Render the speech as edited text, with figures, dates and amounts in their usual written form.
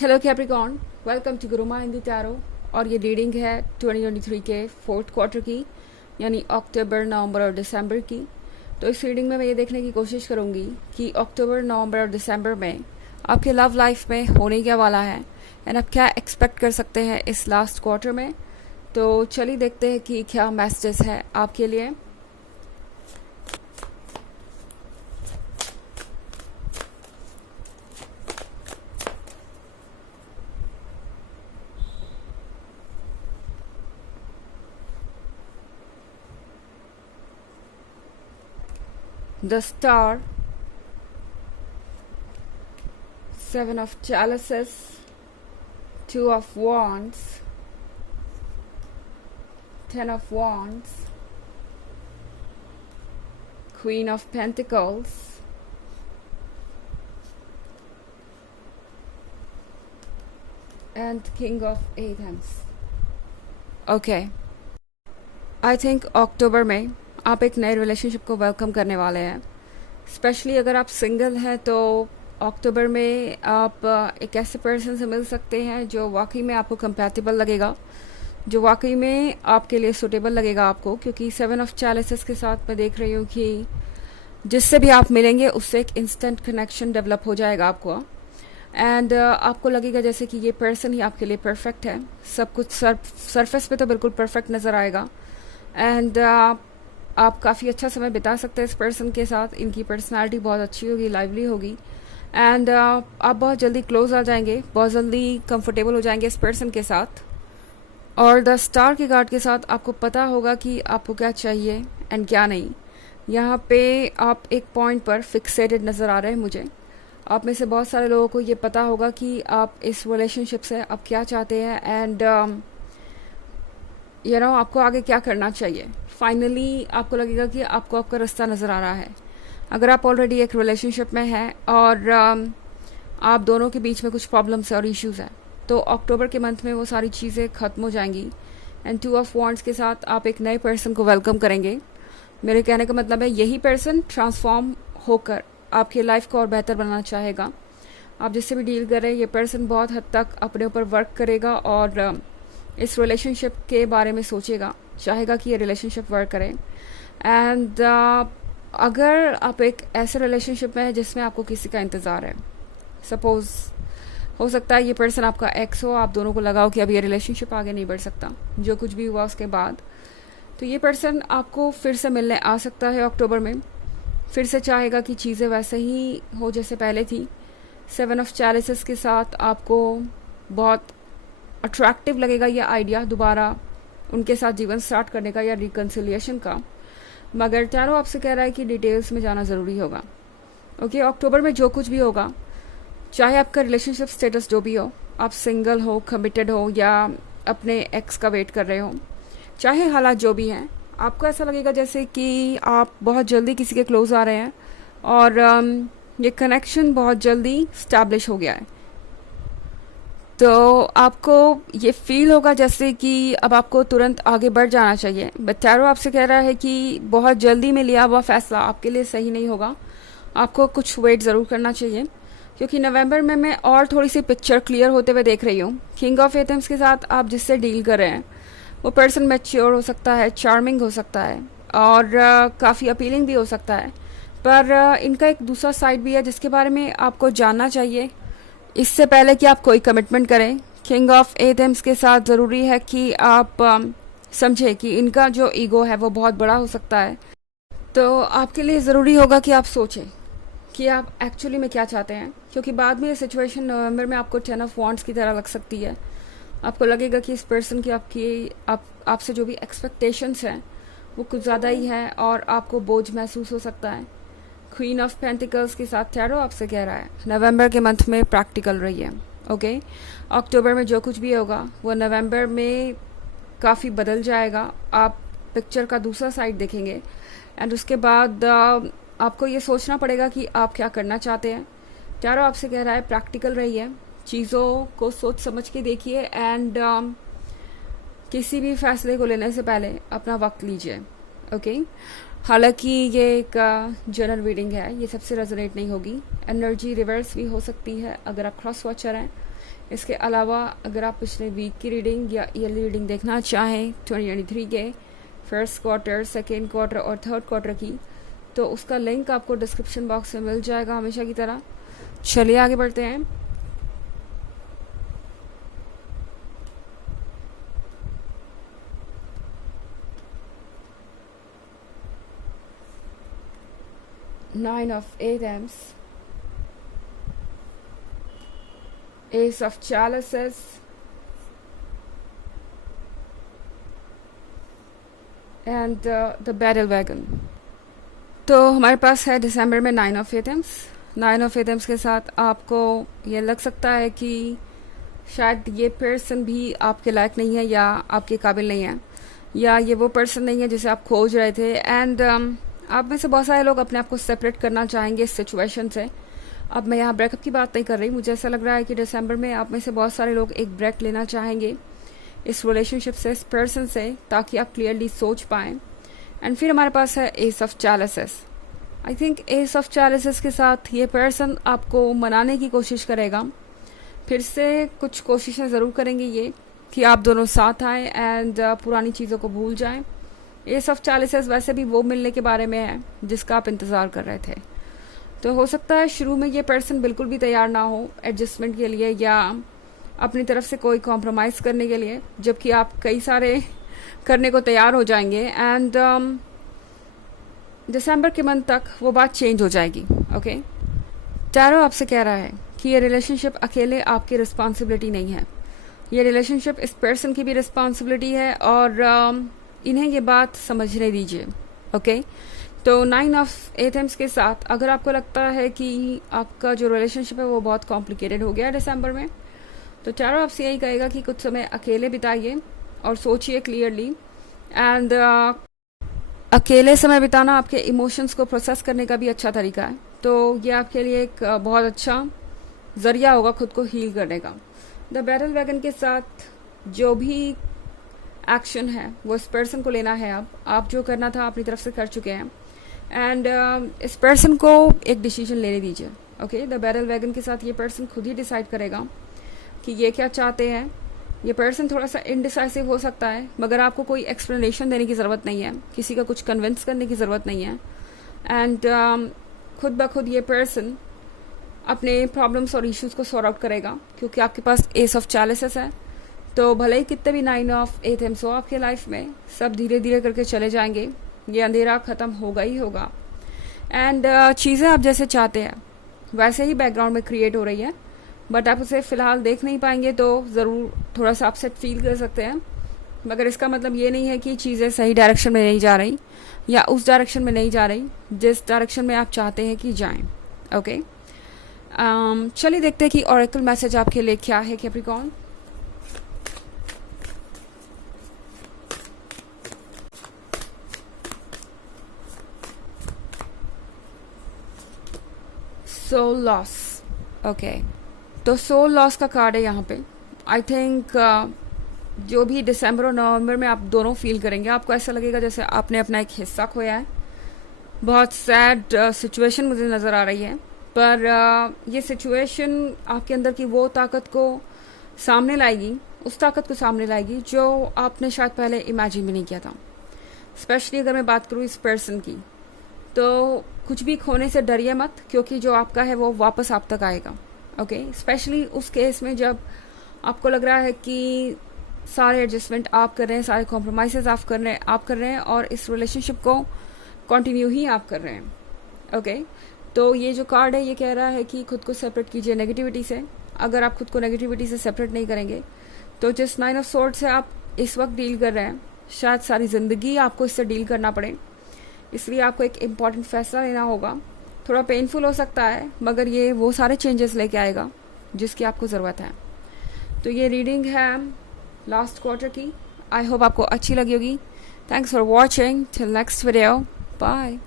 Hello Capricorn, welcome to Guruma Hindi tarot. और ये reading है 2023 के फोर्थ क्वार्टर की, यानी अक्टूबर, नवंबर और दिसंबर की। तो इस रीडिंग में मैं ये देखने की कोशिश करूँगी कि अक्टूबर, नवंबर और दिसंबर में आपके लव लाइफ में होने क्या वाला है एंड आप क्या एक्सपेक्ट कर सकते हैं इस लास्ट क्वार्टर में। तो चलिए देखते हैं कि क्या मैसेजेस है आपके लिए। The Star, Seven of Chalices, Two of Wands, Ten of Wands, Queen of Pentacles, and King of Athens. Okay. I think अक्टूबर में आप एक नए रिलेशनशिप को वेलकम करने वाले हैं। स्पेशली अगर आप सिंगल हैं तो अक्टूबर में आप एक ऐसे पर्सन से मिल सकते हैं जो वाकई में आपको कंपैटिबल लगेगा, जो वाकई में आपके लिए सूटेबल लगेगा आपको, क्योंकि सेवन ऑफ चैलिसेस के साथ मैं देख रही हूँ कि जिससे भी आप मिलेंगे उससे एक इंस्टेंट कनेक्शन डेवलप हो जाएगा आपको। एंड आपको लगेगा जैसे कि ये पर्सन ही आपके लिए परफेक्ट है। सब कुछ सरफेस पे तो बिल्कुल परफेक्ट नज़र आएगा एंड आप काफ़ी अच्छा समय बिता सकते हैं इस पर्सन के साथ। इनकी पर्सनालिटी बहुत अच्छी होगी, लाइवली होगी एंड आप बहुत जल्दी क्लोज आ जाएंगे, बहुत जल्दी कंफर्टेबल हो जाएंगे इस पर्सन के साथ। और द स्टार के कार्ड के साथ आपको पता होगा कि आपको क्या चाहिए एंड क्या नहीं। यहाँ पे आप एक पॉइंट पर फिक्सेटेड नज़र आ रहे हैं मुझे। आप में से बहुत सारे लोगों को ये पता होगा कि आप इस रिलेशनशिप से आप क्या चाहते हैं एंड आपको आगे क्या करना चाहिए। फाइनली आपको लगेगा कि आपको आपका रास्ता नज़र आ रहा है। अगर आप ऑलरेडी एक रिलेशनशिप में हैं और आप दोनों के बीच में कुछ प्रॉब्लम्स और इश्यूज हैं, तो अक्टूबर के मंथ में वो सारी चीज़ें ख़त्म हो जाएंगी एंड टू ऑफ वॉन्ड्स के साथ आप एक नए पर्सन को वेलकम करेंगे। मेरे कहने का मतलब है यही पर्सन ट्रांसफॉर्म होकर आपकी लाइफ को और बेहतर बनाना चाहेगा। आप जिससे भी डील कर रहे हैं ये पर्सन बहुत हद तक अपने ऊपर वर्क करेगा और इस रिलेशनशिप के बारे में सोचेगा, चाहेगा कि ये रिलेशनशिप वर्क करे। एंड अगर आप एक ऐसे रिलेशनशिप में है जिसमें आपको किसी का इंतज़ार है, सपोज हो सकता है ये पर्सन आपका एक्स हो, आप दोनों को लगा हो कि अब ये रिलेशनशिप आगे नहीं बढ़ सकता, जो कुछ भी हुआ उसके बाद, तो ये पर्सन आपको फिर से मिलने आ सकता है अक्टूबर में। फिर से चाहेगा कि चीज़ें वैसे ही हो जैसे पहले थी। सेवन ऑफ चैलिसेस के साथ आपको बहुत अट्रैक्टिव लगेगा यह आइडिया दोबारा उनके साथ जीवन स्टार्ट करने का या रिकन्सिलिएशन का। मगर टैरो आपसे कह रहा है कि डिटेल्स में जाना ज़रूरी होगा। ओके, अक्टूबर में जो कुछ भी होगा, चाहे आपका रिलेशनशिप स्टेटस जो भी हो, आप सिंगल हो, कमिटेड हो या अपने एक्स का वेट कर रहे हो, चाहे हालात जो भी हैं, आपको ऐसा लगेगा जैसे कि आप बहुत जल्दी किसी के क्लोज आ रहे हैं और ये कनेक्शन बहुत जल्दी स्टैब्लिश हो गया है। तो आपको ये फील होगा जैसे कि अब आपको तुरंत आगे बढ़ जाना चाहिए। बट टैरो आपसे कह रहा है कि बहुत जल्दी में लिया हुआ फैसला आपके लिए सही नहीं होगा, आपको कुछ वेट ज़रूर करना चाहिए, क्योंकि नवंबर में मैं और थोड़ी सी पिक्चर क्लियर होते हुए देख रही हूँ। किंग ऑफ एथम्स के साथ आप जिससे डील कर रहे हैं वो पर्सन मैच्योर हो सकता है, चार्मिंग हो सकता है और काफ़ी अपीलिंग भी हो सकता है, पर इनका एक दूसरा साइड भी है जिसके बारे में आपको जानना चाहिए इससे पहले कि आप कोई कमिटमेंट करें। किंग ऑफ एथम्स के साथ ज़रूरी है कि आप समझें कि इनका जो ईगो है वो बहुत बड़ा हो सकता है। तो आपके लिए ज़रूरी होगा कि आप सोचें कि आप एक्चुअली में क्या चाहते हैं, क्योंकि बाद में ये सिचुएशन नवंबर में आपको 10 ऑफ वॉन्ड्स की तरह लग सकती है। आपको लगेगा कि इस पर्सन की आपसे जो भी एक्सपेक्टेशंस हैं वो कुछ ज़्यादा ही है और आपको बोझ महसूस हो सकता है। क्वीन ऑफ पेंटिकल्स के साथ टैरो आपसे कह रहा है नवंबर के मंथ में प्रैक्टिकल रहिए। ओके, अक्टूबर में जो कुछ भी होगा वो नवंबर में काफ़ी बदल जाएगा। आप पिक्चर का दूसरा साइड देखेंगे एंड उसके बाद आपको ये सोचना पड़ेगा कि आप क्या करना चाहते हैं। टैरो आपसे कह रहा है प्रैक्टिकल रहिए, चीज़ों को सोच समझ के देखिए एंड किसी भी फैसले को लेने से पहले अपना वक्त लीजिए। ओके, हालांकि ये एक जनरल रीडिंग है, ये सबसे रेजोनेट नहीं होगी। एनर्जी रिवर्स भी हो सकती है अगर आप क्रॉस वॉचर हैं। इसके अलावा अगर आप पिछले वीक की रीडिंग या ईयरली रीडिंग देखना चाहें 2023 के फर्स्ट क्वार्टर, सेकेंड क्वार्टर और थर्ड क्वार्टर की, तो उसका लिंक आपको डिस्क्रिप्शन बॉक्स में मिल जाएगा हमेशा की तरह। चलिए आगे बढ़ते हैं। Nine of Adems, Ace of Chalices, and the battle wagon. तो हमारे पास है दिसंबर में 9 ऑफ एथम्स। 9 ऑफ एथम्स के साथ आपको ये लग सकता है कि शायद ये पर्सन भी आपके लायक नहीं है या आपके काबिल नहीं है, या ये वो पर्सन नहीं है जिसे आप खोज रहे थे। एंड आप में से बहुत सारे लोग अपने आप को सेपरेट करना चाहेंगे इस सिचुएशन से। अब मैं यहाँ ब्रेकअप की बात नहीं कर रही, मुझे ऐसा लग रहा है कि दिसंबर में आप में से बहुत सारे लोग एक ब्रेक लेना चाहेंगे इस रिलेशनशिप से, इस पर्सन से, ताकि आप क्लियरली सोच पाएं। एंड फिर हमारे पास है ace of chalices. I think ace of chalices के साथ ये पर्सन आपको मनाने की कोशिश करेगा, फिर से कुछ कोशिशें ज़रूर करेंगे ये कि आप दोनों साथ आएँ एंड पुरानी चीज़ों को भूल जाएं। एस ऑफ चैलिसेस वैसे भी वो मिलने के बारे में है जिसका आप इंतज़ार कर रहे थे। तो हो सकता है शुरू में ये पर्सन बिल्कुल भी तैयार ना हो एडजस्टमेंट के लिए या अपनी तरफ से कोई कॉम्प्रोमाइज़ करने के लिए, जबकि आप कई सारे करने को तैयार हो जाएंगे। एंड दिसंबर के मंथ तक वो बात चेंज हो जाएगी। ओके, टैरो आपसे कह रहा है कि ये रिलेशनशिप अकेले आपकी रिस्पॉन्सिबिलिटी नहीं है, ये रिलेशनशिप इस पर्सन की भी रिस्पॉन्सिबिलिटी है और इन्हें ये बात समझने दीजिए। ओके, तो 9 ऑफ एथम्स के साथ अगर आपको लगता है कि आपका जो रिलेशनशिप है वो बहुत कॉम्प्लिकेटेड हो गया है दिसंबर में, तो टैरो आपसे यही कहेगा कि कुछ समय अकेले बिताइए और सोचिए क्लियरली। एंड अकेले समय बिताना आपके इमोशंस को प्रोसेस करने का भी अच्छा तरीका है, तो ये आपके लिए एक बहुत अच्छा जरिया होगा खुद को हील करने का। द बैटल वैगन के साथ जो भी एक्शन है वो इस पर्सन को लेना है। अब आप जो करना था अपनी तरफ से कर चुके हैं एंड इस पर्सन को एक डिसीजन लेने दीजिए। ओके, द बैटल वैगन के साथ ये पर्सन खुद ही डिसाइड करेगा कि ये क्या चाहते हैं। ये पर्सन थोड़ा सा इनडिसाइसिव हो सकता है, मगर आपको कोई एक्सप्लेनेशन देने की ज़रूरत नहीं है, किसी का कुछ कन्विंस करने की ज़रूरत नहीं है। एंड खुद ब खुद ये पर्सन अपने प्रॉब्लम्स और इश्यूज को सॉर्ट आउट करेगा, क्योंकि आपके पास एस ऑफ चैलिसेस है। तो भले ही कितने भी 9 ऑफ एथम्स हो आपके लाइफ में, सब धीरे धीरे करके चले जाएंगे, ये अंधेरा ख़त्म होगा ही होगा। एंड चीज़ें आप जैसे चाहते हैं वैसे ही बैकग्राउंड में क्रिएट हो रही है, बट आप उसे फ़िलहाल देख नहीं पाएंगे, तो ज़रूर थोड़ा सा अपसेट फील कर सकते हैं। मगर इसका मतलब ये नहीं है कि चीज़ें सही डायरेक्शन में नहीं जा रही या उस डायरेक्शन में नहीं जा रही जिस डायरेक्शन में आप चाहते हैं कि जाएं। ओके, चलिए देखते हैं कि ऑरेकल मैसेज आपके लिए क्या है कैप्रिकॉर्न। Soul loss. ओके, तो सोल लॉस का कार्ड है यहाँ पे। आई थिंक जो भी दिसंबर और नवंबर में आप दोनों फील करेंगे, आपको ऐसा लगेगा जैसे आपने अपना एक हिस्सा खोया है। बहुत सैड सिचुएशन मुझे नज़र आ रही है, पर ये सिचुएशन आपके अंदर की वो ताकत को सामने लाएगी, उस ताकत को सामने लाएगी जो आपने शायद पहले इमेजिन भी नहीं किया था। स्पेशली अगर मैं बात करूँ इस पर्सन की, तो कुछ भी खोने से डरिए मत, क्योंकि जो आपका है वो वापस आप तक आएगा। ओके, स्पेशली उस केस में जब आपको लग रहा है कि सारे एडजस्टमेंट आप कर रहे हैं, सारे कॉम्प्रोमाइज़ आप कर रहे हैं और इस रिलेशनशिप को कंटिन्यू ही आप कर रहे हैं। ओके, तो ये जो कार्ड है ये कह रहा है कि खुद को सेपरेट कीजिए नेगेटिविटी से। अगर आप खुद को नेगेटिविटी से सेपरेट नहीं करेंगे तो जिस 9 ऑफ सोर्ड से आप इस वक्त डील कर रहे हैं, शायद सारी ज़िंदगी आपको इससे डील करना पड़े। इसलिए आपको एक इम्पॉर्टेंट फैसला लेना होगा। थोड़ा पेनफुल हो सकता है, मगर ये वो सारे चेंजेस लेके आएगा जिसकी आपको ज़रूरत है। तो ये रीडिंग है लास्ट क्वार्टर की। आई होप आपको अच्छी लगी होगी। Thanks for watching. Till next video, bye.